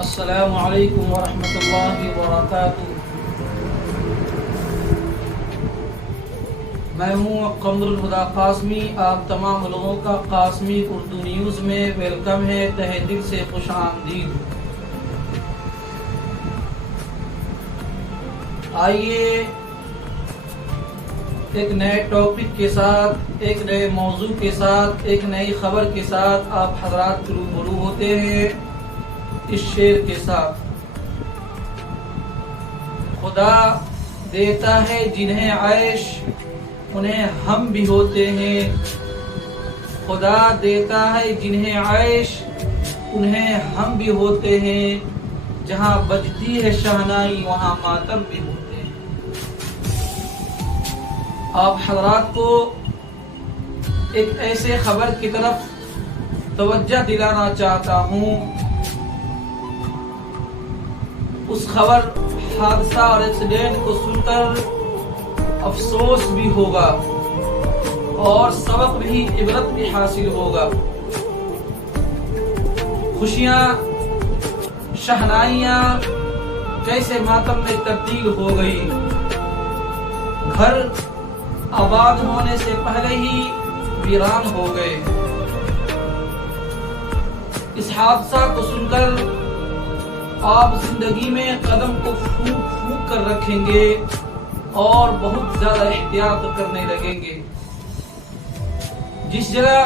السلام علیکم ورحمۃ اللہ وبرکاتہ۔ میں ہوں قمر الہدیٰ قاسمی، آپ تمام لوگوں کا قاسمی اردو نیوز میں ویلکم ہے، تہہ دل سے خوش آمدید۔ آئیے ایک نئے ٹاپک کے ساتھ، ایک نئے موضوع کے ساتھ، ایک نئی خبر کے ساتھ آپ حضرات کے روبرو ہوتے ہیں اس شعر کے ساتھ۔ خدا دیتا ہے جنہیں عیش انہیں ہم بھی ہوتے ہیں، خدا دیتا ہے جنہیں عیش انہیں ہم بھی ہوتے ہیں، جہاں بجتی ہے شہنائی وہاں ماتم بھی ہوتے ہیں۔ آپ حضرات کو ایک ایسے خبر کی طرف توجہ دلانا چاہتا ہوں، اس خبر حادثہ اور ایکسیڈنٹ کو سن کر افسوس بھی ہوگا اور سبق بھی، عبرت بھی حاصل ہوگا۔ خوشیاں، شہنائیاں کیسے ماتم میں تبدیل ہو گئی، گھر آباد ہونے سے پہلے ہی ویران ہو گئے۔ اس حادثہ کو سن کر آپ زندگی میں قدم کو پھونک پھونک کر رکھیں گے اور بہت زیادہ احتیاط کرنے لگیں گے۔ جس جگہ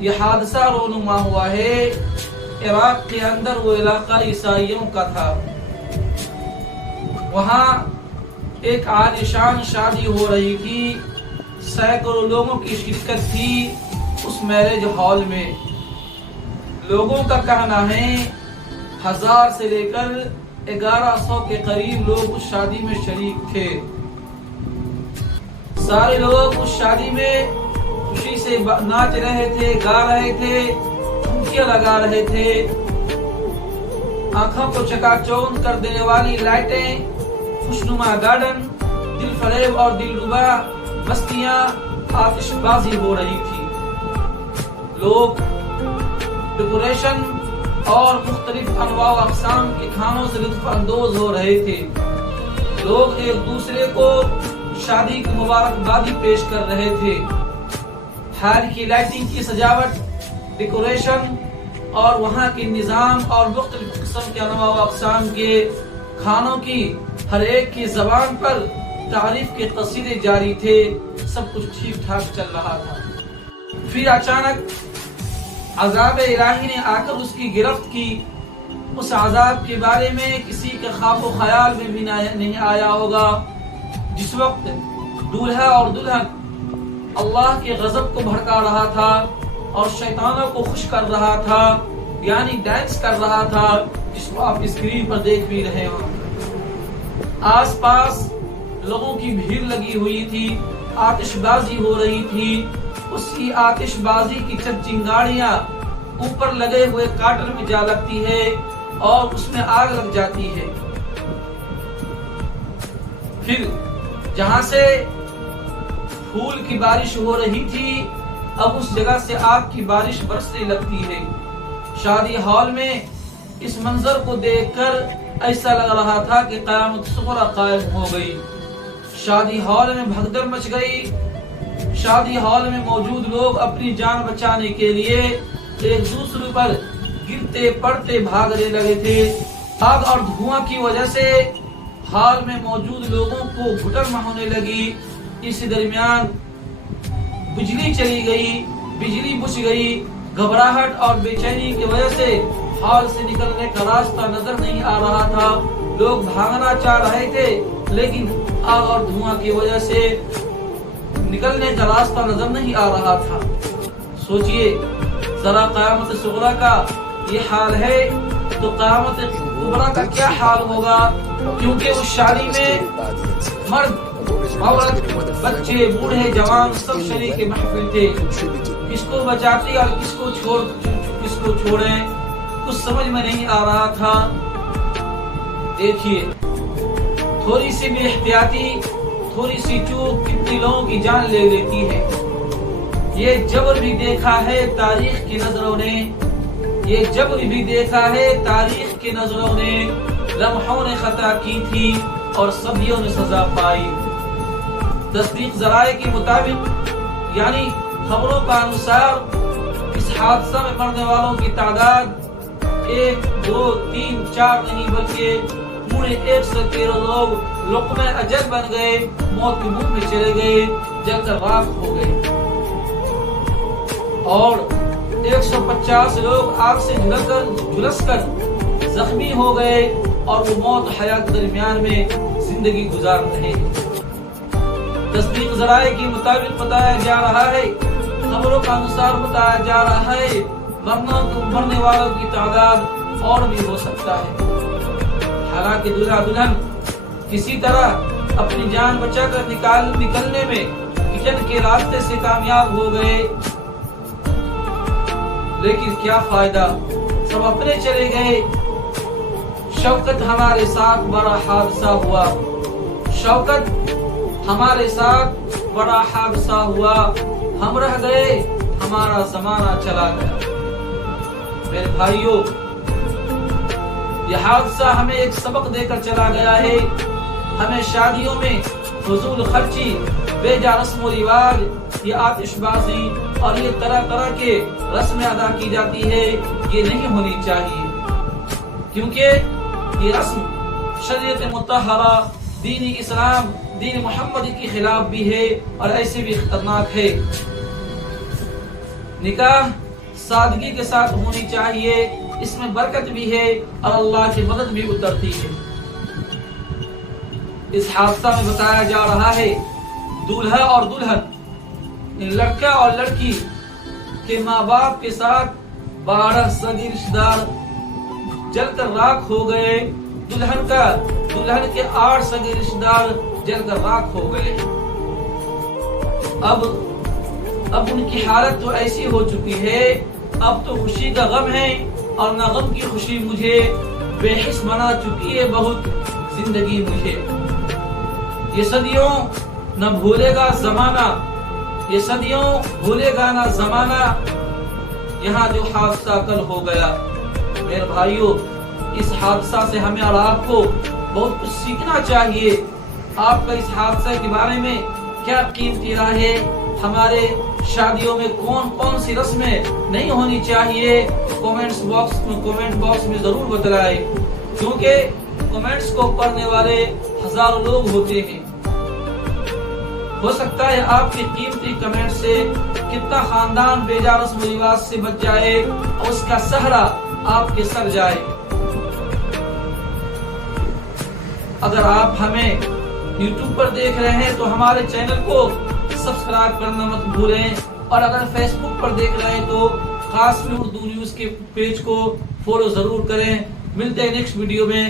یہ حادثہ رونما ہوا ہے، عراق کے اندر وہ علاقہ عیسائیوں کا تھا۔ وہاں ایک عالیشان شادی ہو رہی تھی، سینکڑوں لوگوں کی شرکت تھی اس میرج ہال میں۔ لوگوں کا کہنا ہے 1000 سے لے کر 1100 کے قریب لوگ اس شادی میں شریک تھے۔ سارے لوگ اس شادی میں خوشی سے ناچ رہے تھے، گا رہے تھے، ٹھمکیاں لگا رہے تھے۔ آنکھوں کو چکا چوند کر دینے والی لائٹیں، خوشنما گارڈن، دل فریب اور دل ربا بستیاں، آتش بازی ہو رہی تھی۔ لوگ ڈیکوریشن اور مختلف انواع و اقسام کے کھانوں سے لطف اندوز ہو رہے تھے۔ لوگ ایک دوسرے کو شادی کی مبارکبادی پیش کر رہے تھے۔ ہال کی لائٹنگ کی سجاوٹ، ڈیکوریشن اور وہاں کے نظام اور مختلف قسم کے انواع و اقسام کے کھانوں کی ہر ایک کی زبان پر تعریف کے قصیدے جاری تھے۔ سب کچھ ٹھیک ٹھاک چل رہا تھا۔ پھر اچانک عذاب الہی نے آ کر اس کی گرفت کی۔ اس عذاب کے بارے میں کسی کے خواب و خیال میں بھی نہیں آیا ہوگا۔ جس وقت دولہا اور دلہن اللہ کے غضب کو بھڑکا رہا تھا اور شیطانوں کو خوش کر رہا تھا، یعنی ڈانس کر رہا تھا، جس کو آپ اسکرین پر دیکھ بھی رہے ہوں۔ آس پاس لوگوں کی بھیڑ لگی ہوئی تھی، آتش بازی ہو رہی تھی۔ اس کی آتش بازی کی چنگاڑیاں اوپر لگے ہوئے کاٹر میں جا لگتی ہے اور اس میں آگ لگ جاتی ہے۔ پھر جہاں سے پھول کی بارش ہو رہی تھی، اب اس جگہ سے آگ کی بارش برسنے لگتی ہے۔ شادی ہال میں اس منظر کو دیکھ کر ایسا لگ رہا تھا کہ قیامت صغری قائم ہو گئی۔ شادی ہال میں بھگدڑ مچ گئی۔ شادی ہال میں موجود لوگ اپنی جان بچانے کے لیے ایک دوسرے پر گرتے پڑتے بھاگنے لگے تھے۔ آگ اور دھواں کی وجہ سے ہال میں موجود لوگوں کو گھٹن ہونے لگی۔ اسی درمیان بجلی چلی گئی، بجلی بجھ گئی۔ گھبراہٹ اور بے چینی کی وجہ سے ہال سے نکلنے کا راستہ نظر نہیں آ رہا تھا۔ لوگ بھاگنا چاہ رہے تھے لیکن آگ اور دھواں کی وجہ سے نکلنے کا راستہ نظر نہیں آ رہا تھا۔ سوچئے ذرا، قیامت صغری کا یہ حال ہے تو قیامت کبریٰ کا کیا حال ہوگا؟ کیونکہ اس شادی میں مرد، عورت، بچے، بوڑھے، جوان سب شریک محفل تھے۔ کس کو بچاتے اور کس کو چھوڑیں کچھ سمجھ میں نہیں آ رہا تھا۔ دیکھیے، تھوڑی سی بھی احتیاطی، تھوڑی سی چوک کتنی لوگوں کی جان لے لیتی ہے۔ یہ جبر بھی دیکھا ہے تاریخ کی نظروں نے، یہ جبر بھی دیکھا ہے تاریخ کی نظروں نے، لمحوں نے خطا کی تھی اور صدیوں نے سزا پائی۔ تصدیق ذرائع کے مطابق یعنی خبروں کا انصار اس حادثہ میں مرنے والوں کی تعداد 1 2 3 4 نہیں بلکہ پورے 113 لوگ لقمہ اجل بن گئے، موت کے منہ میں چلے گئے، جل کر راکھ ہو گئے، اور 150 لوگ آگ سے جھلس کر زخمی ہو گئے اور وہ موت حیات درمیان میں زندگی گزار رہے ہیں۔ تصدیق ذرائع کے مطابق بتایا جا رہا ہے، خبروں کا انصار بتایا جا رہا ہے، مرنے والوں کی تعداد اور بھی ہو سکتا ہے۔ حالانکہ دلہا دلہن کسی طرح اپنی جان بچا کر نکلنے میں کچن کے راستے سے کامیاب ہو گئے، لیکن کیا فائدہ، سب اپنے چلے گئے۔ شوکت ہمارے ساتھ بڑا حادثہ ہوا، شوکت ہمارے ساتھ بڑا حادثہ ہوا، ہم رہ گئے، ہمارا زمانہ چلا گیا۔ میرے بھائیوں، یہ حادثہ ہمیں ایک سبق دے کر چلا گیا ہے۔ ہمیں شادیوں میں فضول خرچی، بے جا رسم و رواج، یہ آتش بازی اور یہ طرح طرح کے رسمیں ادا کی جاتی ہے، یہ نہیں ہونی چاہیے، کیونکہ یہ رسم شریعت مطہرہ، دین اسلام، دین محمد کے خلاف بھی ہے اور ایسے بھی خطرناک ہے۔ نکاح سادگی کے ساتھ ہونی چاہیے، اس میں برکت بھی ہے اور اللہ کی مدد بھی اترتی ہے۔ اس حادثہ میں بتایا جا رہا ہے، دولہا اور دلہن، لڑکا اور لڑکی کے ماں باپ کے ساتھ 12 سگے رشتہ دار جل کر راکھ ہو گئے، دلہن کے 8 سگے رشتہ دار جل کر راکھ ہو گئے۔ اب ان کی حالت تو ایسی ہو چکی ہے، اب تو خوشی کا غم ہے اور نہ غم کی خوشی مجھے، بے حس بنا چکی ہے بہت زندگی مجھے۔ یہ صدیوں نہ بھولے گا زمانہ، یہ صدیوں بھولے گا نہ زمانہ، یہاں جو حادثہ کل ہو گیا۔ میرے بھائیوں، اس حادثہ سے ہمیں اور آپ کو بہت کچھ سیکھنا چاہیے۔ آپ کا اس حادثہ کے بارے میں کیا قیمتی رائے ہے؟ ہمارے شادیوں میں کون کون سی رسمیں نہیں ہونی چاہیے؟ کمنٹ باکس میں ضرور بتلائیں، کیونکہ کمنٹس کو پڑھنے والے ہزاروں لوگ ہوتے ہیں۔ ہو سکتا ہے آپ کے قیمتی کمنٹ سے کتنا خاندان بے جا رسم و رواج سے بچ جائے اور اس کا سہرا آپ کے سر جائے۔ اگر آپ ہمیں یوٹیوب پر دیکھ رہے ہیں تو ہمارے چینل کو سبسکرائب کرنا مت بھولیں، اور اگر فیس بک پر دیکھ رہے ہیں تو قاسمی اردو نیوز کے پیج کو فالو ضرور کریں۔ ملتے ہیں نیکسٹ ویڈیو میں۔